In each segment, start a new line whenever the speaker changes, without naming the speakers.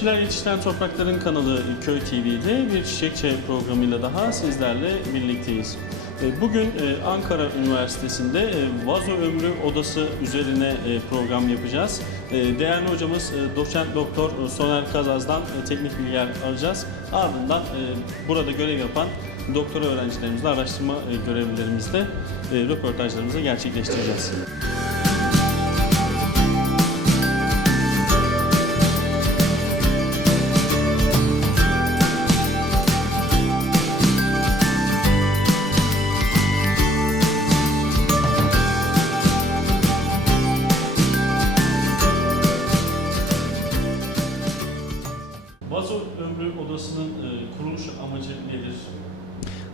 Çiftçiler Yetiştiren Toprakların kanalı Köy TV'de bir çiçekçe programıyla daha sizlerle birlikteyiz. E, Bugün e, Ankara Üniversitesi'nde e, Vazo Ömrü Odası üzerine program yapacağız. Değerli hocamız doçent doktor Soner Kazaz'dan teknik bilgiler alacağız. Ardından burada görev yapan doktora öğrencilerimizle, araştırma görevlilerimizle röportajlarımızı gerçekleştireceğiz. Vazo Ömrü Odası'nın e, kuruluş amacı nedir?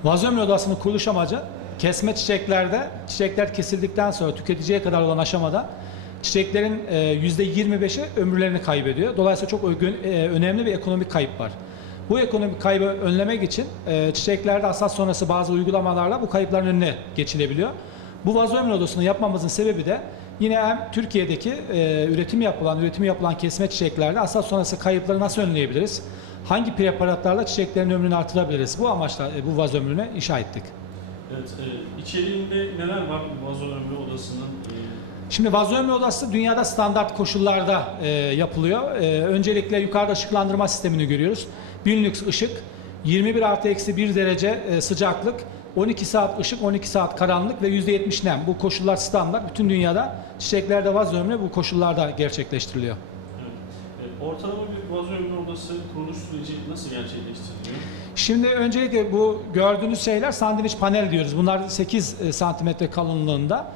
Vazömür Odası'nın kuruluş amacı kesme çiçeklerde, çiçekler kesildikten sonra tüketiciye kadar olan aşamada çiçeklerin e, %25'i ömürlerini kaybediyor. Dolayısıyla çok e, önemli bir ekonomik kayıp var. Bu ekonomik kaybı önlemek için e, çiçeklerde hasat sonrası bazı uygulamalarla bu kayıpların önüne geçilebiliyor. Bu vazömür odasını yapmamızın sebebi de yine hem Türkiye'deki e, üretim yapılan, üretimi yapılan kesme çiçeklerde hasat sonrası kayıpları nasıl önleyebiliriz? Hangi preparatlarla çiçeklerin ömrünü artırabiliriz? Bu amaçla e, bu vaz ömrünü inşa ettik.
Evet, e, içeriğinde neler var Vazo Ömrü Odası'nın? E,
Şimdi vazömrü odası dünyada standart koşullarda e, yapılıyor. E, öncelikle yukarıda ışıklandırma sistemini görüyoruz. 1000 lüks ışık, 21 artı eksi 1 derece e, sıcaklık, 12 saat ışık, 12 saat karanlık ve %70 nem. Bu koşullar standart. Bütün dünyada çiçeklerde vaz ömrü bu koşullarda gerçekleştiriliyor.
Evet. E, Ortalama bir vazo ömrü odası kuruluş süreci nasıl gerçekleştiriliyor?
Şimdi öncelikle bu gördüğünüz şeyler sandviç panel diyoruz. Bunlar 8 e, santimetre kalınlığında.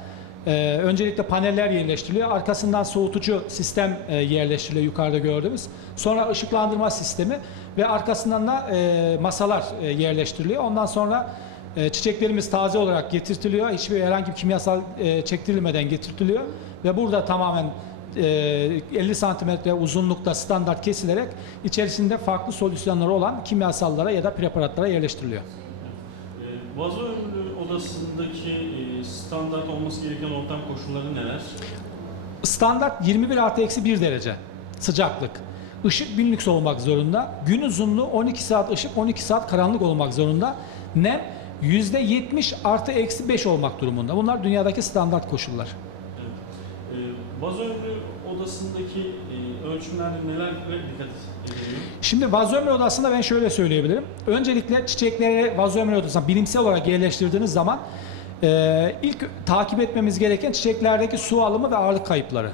Ee, öncelikle paneller yerleştiriliyor. Arkasından soğutucu sistem e, yerleştiriliyor yukarıda gördüğümüz. Sonra ışıklandırma sistemi ve arkasından da e, masalar e, yerleştiriliyor. Ondan sonra e, çiçeklerimiz taze olarak getirtiliyor. Hiçbir herhangi bir kimyasal e, çektirilmeden getirtiliyor. Ve burada tamamen e, 50 santimetre uzunlukta standart kesilerek içerisinde farklı solüsyonları olan kimyasallara ya da preparatlara yerleştiriliyor.
E, Vazo ömrü odasındaki e, standart olması gereken ortam koşulları neler?
Standart 21 artı eksi 1 derece sıcaklık. Işık günlük olmak zorunda. Gün uzunluğu 12 saat ışık, 12 saat karanlık olmak zorunda. Nem %70 artı eksi 5 olmak durumunda. Bunlar dünyadaki standart koşullar.
Evet. E, Vazo ömrü odasındaki e, ölçümlerde neler dikkat ediliyor?
Şimdi vazömür odasında ben şöyle söyleyebilirim. Öncelikle çiçekleri vazömür odasına bilimsel olarak yerleştirdiğiniz zaman e, ilk takip etmemiz gereken çiçeklerdeki su alımı ve ağırlık kayıpları.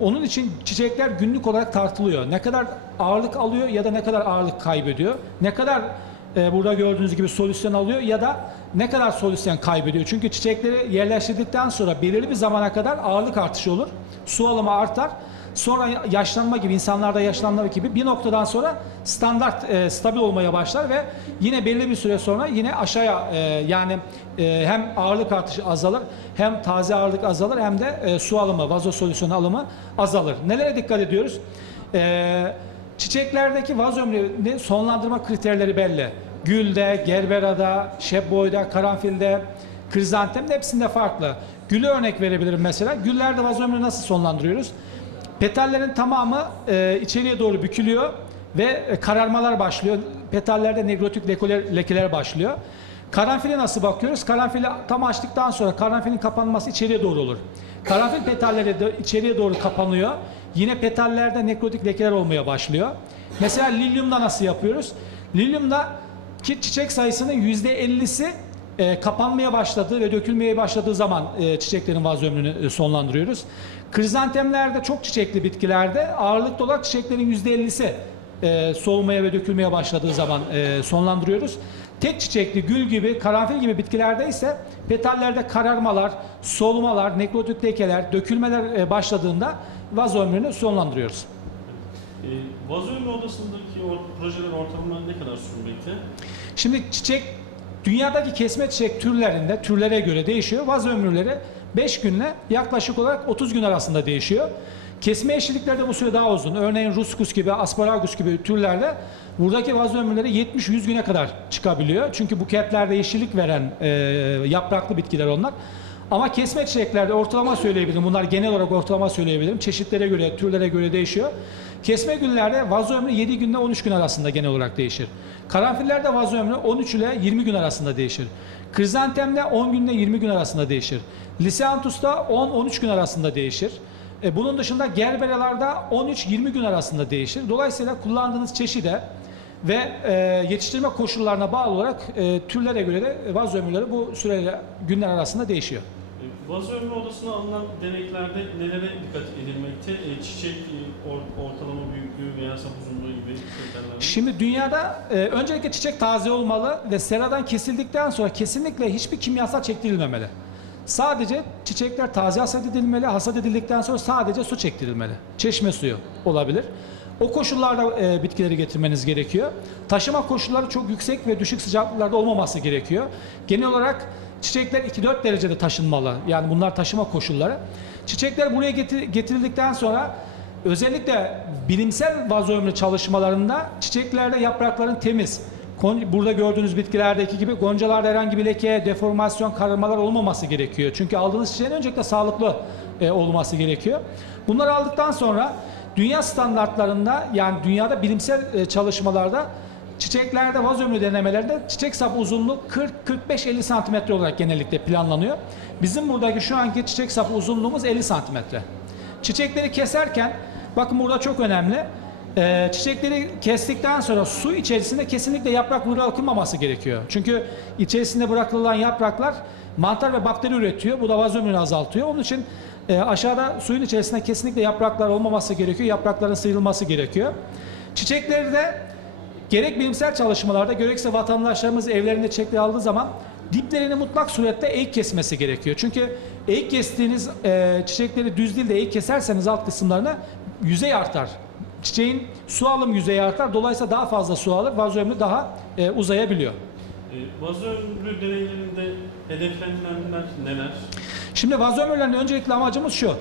Onun için çiçekler günlük olarak tartılıyor. Ne kadar ağırlık alıyor ya da ne kadar ağırlık kaybediyor. Ne kadar e, burada gördüğünüz gibi solüsyon alıyor ya da ne kadar solüsyon kaybediyor. Çünkü çiçekleri yerleştirdikten sonra belirli bir zamana kadar ağırlık artışı olur. Su alımı artar. Sonra yaşlanma gibi, insanlarda yaşlanma gibi bir noktadan sonra standart, e, stabil olmaya başlar ve yine belli bir süre sonra yine aşağıya e, yani e, hem ağırlık artışı azalır, hem taze ağırlık azalır hem de e, su alımı, vazo solüsyonu alımı azalır. Nelere dikkat ediyoruz? E, çiçeklerdeki vazo ömrünü sonlandırma kriterleri belli. Gülde, gerberada, şebboyda, karanfilde, krizantemde hepsinde farklı. Gülü örnek verebilirim mesela. Güllerde vazo ömrünü nasıl sonlandırıyoruz? Petallerin tamamı e, içeriye doğru bükülüyor ve e, kararmalar başlıyor. Petallerde negrotik lekeler, lekeler başlıyor. Karanfile nasıl bakıyoruz? Karanfili tam açtıktan sonra karanfilin kapanması içeriye doğru olur. Karanfil petalleri de içeriye doğru kapanıyor. Yine petallerde nekrotik lekeler olmaya başlıyor. Mesela lilyumda nasıl yapıyoruz? Lilyumda ki çiçek sayısının %50'si e, kapanmaya başladığı ve dökülmeye başladığı zaman e, çiçeklerin vaz ömrünü e, sonlandırıyoruz. Krizantemlerde çok çiçekli bitkilerde ağırlıklı olarak çiçeklerin %50'si e, soğumaya ve dökülmeye başladığı zaman e, sonlandırıyoruz. Tek çiçekli gül gibi, karanfil gibi bitkilerde ise petallerde kararmalar, solmalar, nekrotik lekeler, dökülmeler e, başladığında vaz ömrünü sonlandırıyoruz.
E, Vazo ömrü odasındaki or- projeler ortalama ne kadar sürmekte?
Şimdi çiçek dünyadaki kesme çiçek türlerinde türlere göre değişiyor. Vaz ömürleri 5 günle yaklaşık olarak 30 gün arasında değişiyor. Kesme yeşilliklerde bu süre daha uzun. Örneğin ruskus gibi, asparagus gibi türlerde buradaki vaz ömürleri 70-100 güne kadar çıkabiliyor. Çünkü buketlerde yeşillik veren e, yapraklı bitkiler onlar. Ama kesme çiçeklerde ortalama söyleyebilirim. Bunlar genel olarak ortalama söyleyebilirim. Çeşitlere göre, türlere göre değişiyor. Kesme güllerde vazo ömrü 7 günde 13 gün arasında genel olarak değişir. Karanfillerde vazo ömrü 13 ile 20 gün arasında değişir. Krizantemde 10 günde 20 gün arasında değişir. Liseanthus'ta 10-13 gün arasında değişir. E, bunun dışında gerberalarda 13-20 gün arasında değişir. Dolayısıyla kullandığınız çeşide ve e, yetiştirme koşullarına bağlı olarak e, türlere göre de vazo ömürleri bu süreyle günler arasında değişiyor.
Vazo ömrü odasına alınan deneklerde nelere dikkat edilmekte? E, çiçek e, or- ortalama büyüklüğü veya sap uzunluğu gibi kriterler.
Şimdi dünyada e, öncelikle çiçek taze olmalı ve seradan kesildikten sonra kesinlikle hiçbir kimyasal çektirilmemeli. Sadece çiçekler taze hasat edilmeli, hasat edildikten sonra sadece su çektirilmeli. Çeşme suyu olabilir. O koşullarda e, bitkileri getirmeniz gerekiyor. Taşıma koşulları çok yüksek ve düşük sıcaklıklarda olmaması gerekiyor. Genel olarak çiçekler 2-4 derecede taşınmalı. Yani bunlar taşıma koşulları. Çiçekler buraya getir- getirildikten sonra Özellikle bilimsel vazo ömrü çalışmalarında çiçeklerde yaprakların temiz, burada gördüğünüz bitkilerdeki gibi goncalarda herhangi bir leke, deformasyon, kararmalar olmaması gerekiyor. Çünkü aldığınız çiçeğin öncelikle sağlıklı e, olması gerekiyor. Bunları aldıktan sonra dünya standartlarında yani dünyada bilimsel e, çalışmalarda çiçeklerde vazo ömrü denemelerinde çiçek sap uzunluğu 40-45-50 santimetre olarak genellikle planlanıyor. Bizim buradaki şu anki çiçek sap uzunluğumuz 50 santimetre. Çiçekleri keserken bakın burada çok önemli. Ee, çiçekleri kestikten sonra su içerisinde kesinlikle yaprak bırakılmaması gerekiyor. Çünkü içerisinde bırakılan yapraklar mantar ve bakteri üretiyor. Bu da vaz ömrünü azaltıyor. Onun için e, aşağıda suyun içerisinde kesinlikle yapraklar olmaması gerekiyor. Yaprakların sıyrılması gerekiyor. Çiçekleri de gerek bilimsel çalışmalarda gerekse vatandaşlarımız evlerinde çiçekleri aldığı zaman diplerini mutlak surette eğik kesmesi gerekiyor. Çünkü eğik kestiğiniz e, çiçekleri düz değil de eğik keserseniz alt kısımlarını yüzey artar. Çiçeğin su alım yüzeyi artar. Dolayısıyla daha fazla su alır. Vazo ömrü daha e, uzayabiliyor.
E, vazo ömrü deneylerinde hedeflenilenler neler?
Şimdi vazo ömürlerinde öncelikle amacımız şu.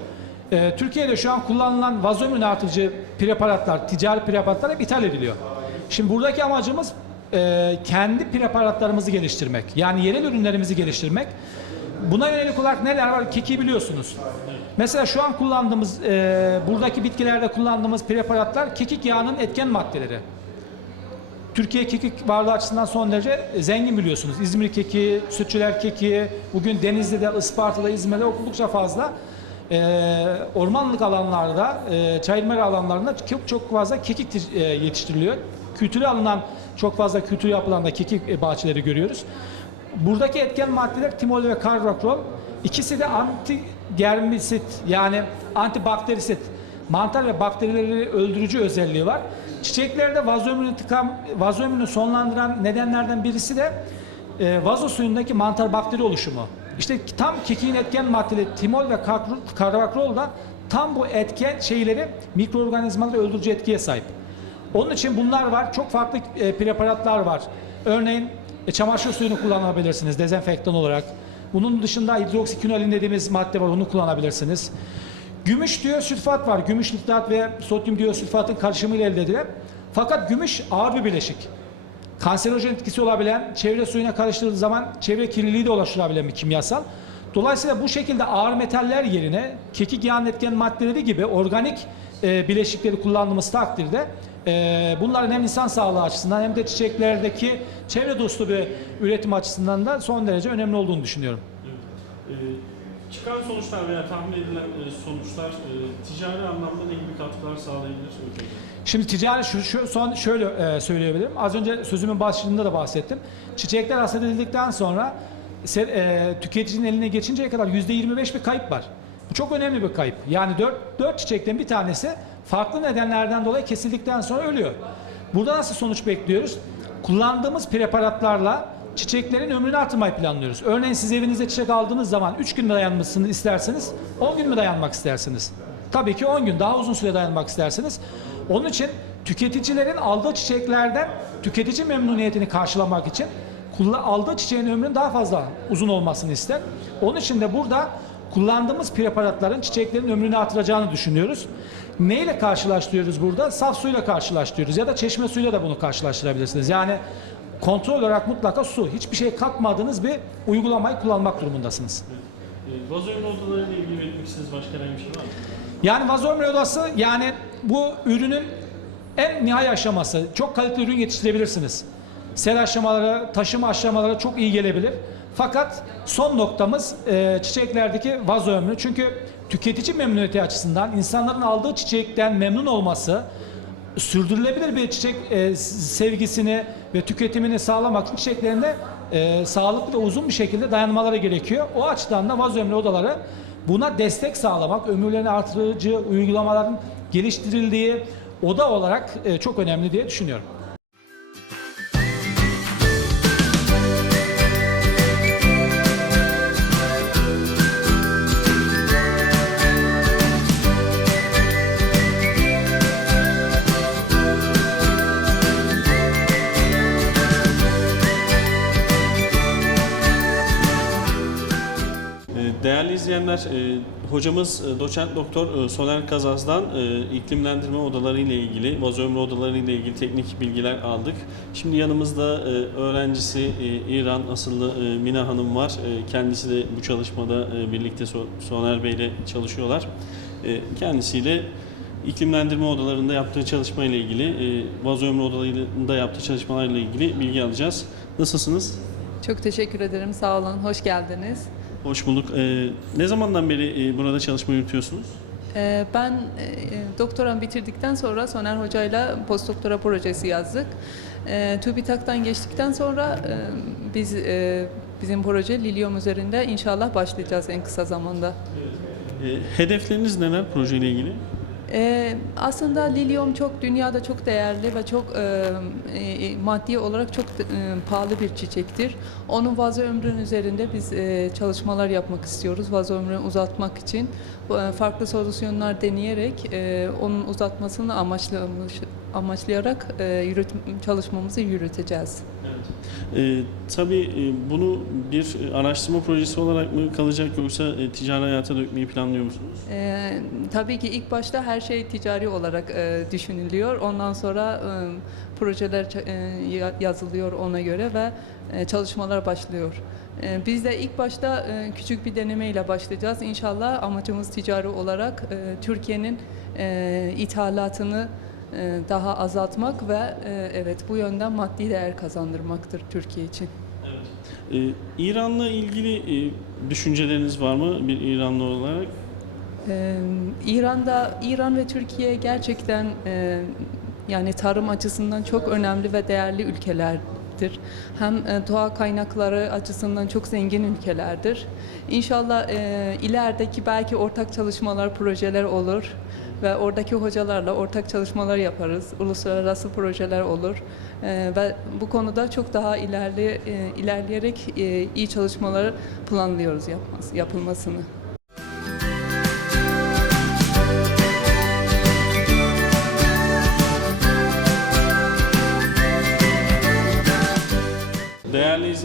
Ee, Türkiye'de şu an kullanılan vazo ömrünü artırıcı preparatlar, ticari preparatlar hep ithal ediliyor. Şimdi buradaki amacımız e, kendi preparatlarımızı geliştirmek. Yani yerel ürünlerimizi geliştirmek. Buna yönelik olarak neler var? Keki biliyorsunuz. Mesela şu an kullandığımız, e, buradaki bitkilerde kullandığımız preparatlar kekik yağının etken maddeleri. Türkiye kekik varlığı açısından son derece zengin biliyorsunuz. İzmir keki, Sütçüler keki, bugün Denizli'de, Isparta'da, İzmir'de oldukça fazla. Ee, ormanlık alanlarda, e, çayırmera alanlarında çok çok fazla kekik e, yetiştiriliyor. Kültüre alınan çok fazla kültür yapılan da kekik e, bahçeleri görüyoruz. Buradaki etken maddeler timol ve karvakrol. İkisi de anti germisit yani antibakterisit. Mantar ve bakterileri öldürücü özelliği var. Çiçeklerde vazo ömrünü, tıkan, vazo ömrünü sonlandıran nedenlerden birisi de e, vazo suyundaki mantar bakteri oluşumu. İşte tam kekiğin etken maddeleri timol ve kar- karvakrol da tam bu etken şeyleri mikroorganizmaları öldürücü etkiye sahip. Onun için bunlar var. Çok farklı e, preparatlar var. Örneğin e, çamaşır suyunu kullanabilirsiniz dezenfektan olarak. Bunun dışında hidroksikinolin dediğimiz madde var. Onu kullanabilirsiniz. Gümüş diyosülfat var. Gümüş nitrat ve sodyum diyosülfatın karışımıyla elde edilen. Fakat gümüş ağır bir bileşik. Kanserojen etkisi olabilen, çevre suyuna karıştırıldığı zaman çevre kirliliği de oluşturabilen bir kimyasal. Dolayısıyla bu şekilde ağır metaller yerine kekik yağın etken maddeleri gibi organik e, bileşikleri kullandığımız takdirde e, bunların hem insan sağlığı açısından hem de çiçeklerdeki çevre dostu bir üretim açısından da son derece önemli olduğunu düşünüyorum.
Evet. E, çıkan sonuçlar veya tahmin edilen e, sonuçlar e, ticari anlamda ne gibi katkılar sağlayabilir?
Şimdi ticari şu, şu son şöyle e, söyleyebilirim. Az önce sözümün başlığında da bahsettim. Çiçekler hasat edildikten sonra e, tüketicinin eline geçinceye kadar %25 bir kayıp var. Bu çok önemli bir kayıp. Yani 4, 4 çiçekten bir tanesi farklı nedenlerden dolayı kesildikten sonra ölüyor. Burada nasıl sonuç bekliyoruz? Kullandığımız preparatlarla çiçeklerin ömrünü artırmayı planlıyoruz. Örneğin siz evinizde çiçek aldığınız zaman 3 gün mü dayanmasını isterseniz 10 gün mü dayanmak istersiniz? Tabii ki 10 gün daha uzun süre dayanmak istersiniz. Onun için tüketicilerin aldığı çiçeklerden tüketici memnuniyetini karşılamak için aldığı çiçeğin ömrünün daha fazla uzun olmasını ister. Onun için de burada kullandığımız preparatların çiçeklerin ömrünü artıracağını düşünüyoruz. Neyle karşılaştırıyoruz burada? Saf suyla karşılaştırıyoruz ya da çeşme suyuyla da bunu karşılaştırabilirsiniz. Yani kontrol olarak mutlaka su, hiçbir şey katmadığınız bir uygulamayı kullanmak durumundasınız.
E, vazo ömrü odalarıyla ilgili belirtmek istediğiniz başka herhangi bir şey var mı?
Yani vazo ömrü odası yani bu ürünün en nihai aşaması. Çok kaliteli ürün yetiştirebilirsiniz. Sel aşamaları, taşıma aşamaları çok iyi gelebilir. Fakat son noktamız e, çiçeklerdeki vazo ömrü. Çünkü tüketici memnuniyeti açısından insanların aldığı çiçekten memnun olması, sürdürülebilir bir çiçek e, sevgisini ve tüketimini sağlamak için çiçeklerinde e, sağlıklı ve uzun bir şekilde dayanmaları gerekiyor. O açıdan da vazo ömrü odaları buna destek sağlamak, ömürlerini artırıcı uygulamaların geliştirildiği oda olarak e, çok önemli diye düşünüyorum.
İzleyenler, e, hocamız e, doçent doktor e, Soner Kazaz'dan iklimlendirme odaları ile ilgili, vazo ömrü odaları ile ilgili teknik bilgiler aldık. Şimdi yanımızda öğrencisi İran asıllı Mina Hanım var. Kendisi de bu çalışmada birlikte So- Soner Bey ile çalışıyorlar. Kendisiyle iklimlendirme odalarında yaptığı çalışma ile ilgili, vazo ömrü odalarında yaptığı çalışmalarla ilgili bilgi alacağız. Nasılsınız?
Çok teşekkür ederim. Sağ olun. Hoş geldiniz.
Hoş bulduk. E, Ne zamandan beri e, burada çalışma yürütüyorsunuz?
Ee, Ben e, doktoram bitirdikten sonra Soner Hoca'yla postdoktora projesi yazdık. Ee, TÜBİTAK'tan geçtikten sonra e, biz e, bizim proje Lilium üzerinde inşallah başlayacağız en kısa zamanda.
E, Hedefleriniz neler projeyle ilgili?
Ee, aslında lilyum çok dünyada çok değerli ve çok e, e, maddi olarak çok e, pahalı bir çiçektir. Onun vazo ömrünün üzerinde biz e, çalışmalar yapmak istiyoruz. Vazo ömrünü uzatmak için e, farklı solüsyonlar deneyerek e, onun uzatmasını amaçlamış, amaçlayarak e, yürüt, çalışmamızı yürüteceğiz.
E, tabii e, bunu bir e, araştırma projesi olarak mı kalacak yoksa e, ticari hayata dökmeyi planlıyor musunuz?
Ee, tabii ki ilk başta her şey ticari olarak e, düşünülüyor. Ondan sonra e, projeler e, ya- yazılıyor ona göre ve e, çalışmalar başlıyor. E, biz de ilk başta e, küçük bir denemeyle başlayacağız. İnşallah amacımız ticari olarak e, Türkiye'nin e, ithalatını e, daha azaltmak ve e, evet bu yönden maddi değer kazandırmaktır Türkiye için.
E, İran'la ilgili e, düşünceleriniz var mı bir İranlı olarak?
Ee, İran'da İran ve Türkiye gerçekten e, yani tarım açısından çok önemli ve değerli ülkelerdir. Hem e, doğa kaynakları açısından çok zengin ülkelerdir. İnşallah e, ilerideki belki ortak çalışmalar, projeler olur ve oradaki hocalarla ortak çalışmalar yaparız. Uluslararası projeler olur. E, ve bu konuda çok daha ilerli e, ilerleyerek e, iyi çalışmaları planlıyoruz yapması, yapılmasını.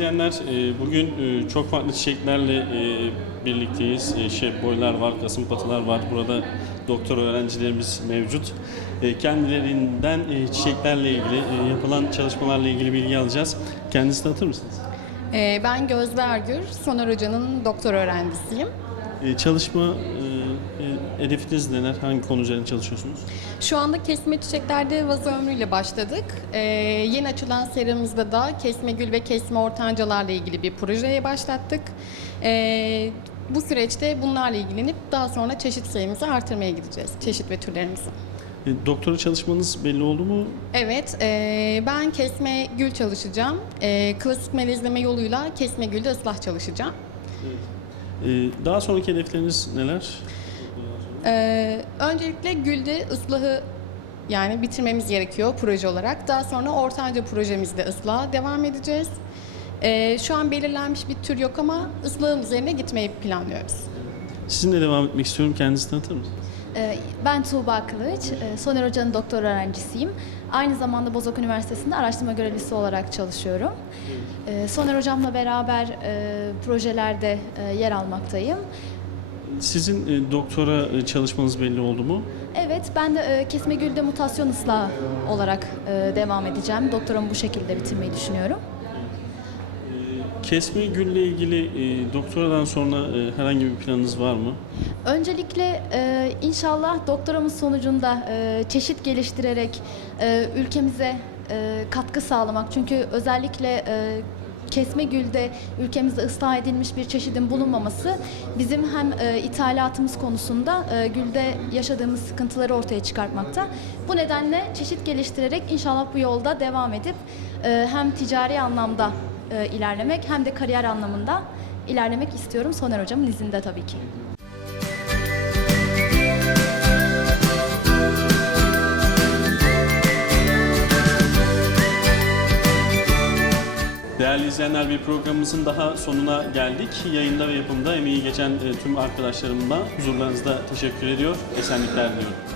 İzleyenler, e, bugün e, çok farklı çiçeklerle e, birlikteyiz. Şef boylar var, kasımpatılar var. Burada doktor öğrencilerimiz mevcut. Kendilerinden çiçeklerle ilgili, yapılan çalışmalarla ilgili bilgi alacağız. Kendinizi tanıtır mısınız?
Ben Gözde Ergür, Soner Hoca'nın doktor öğrencisiyim.
Çalışma hedefiniz neler? Hangi konu üzerine çalışıyorsunuz?
Şu anda kesme çiçeklerde vazo ömrüyle başladık. Ee, yeni açılan serimizde da kesme gül ve kesme ortancalarla ilgili bir projeye başlattık. Ee, bu süreçte bunlarla ilgilenip daha sonra çeşit sayımızı artırmaya gideceğiz. Çeşit ve türlerimizi.
E, Doktora çalışmanız belli oldu mu?
Evet, e, ben kesme gül çalışacağım. E, klasik melezleme yoluyla kesme gülde ıslah çalışacağım.
E, Daha sonraki hedefleriniz neler?
Ee, öncelikle Gül'de ıslahı yani bitirmemiz gerekiyor proje olarak. Daha sonra ortanca projemizde ıslaha devam edeceğiz. Ee, şu an belirlenmiş bir tür yok ama ıslahın üzerine gitmeyi planlıyoruz.
Sizinle devam etmek istiyorum. Kendinizi tanıtır mısınız?
Ee, Ben Tuğba Kılıç, e, Soner Hoca'nın doktor öğrencisiyim. Aynı zamanda Bozok Üniversitesi'nde araştırma görevlisi olarak çalışıyorum. Ee, Soner Hocamla beraber e, projelerde e, yer almaktayım.
Sizin e, doktora e, çalışmanız belli oldu mu?
Evet, ben de e, kesme gülde mutasyon ıslahı olarak devam edeceğim. Doktoramı bu şekilde bitirmeyi düşünüyorum.
Kesme gülle ilgili e, doktoradan sonra e, herhangi bir planınız var mı?
Öncelikle e, inşallah doktoramız sonucunda e, çeşit geliştirerek e, ülkemize e, katkı sağlamak. Çünkü özellikle e, kesme gülde ülkemizde ıslah edilmiş bir çeşidin bulunmaması bizim hem e, ithalatımız konusunda e, gülde yaşadığımız sıkıntıları ortaya çıkartmakta. Bu nedenle çeşit geliştirerek inşallah bu yolda devam edip e, hem ticari anlamda e, ilerlemek hem de kariyer anlamında ilerlemek istiyorum Soner Hocam'ın izinde tabii ki.
Değerli izleyenler bir programımızın daha sonuna geldik. Yayında ve yapımda emeği geçen e, tüm arkadaşlarımla huzurlarınızda teşekkür ediyor. Esenlikler diliyorum.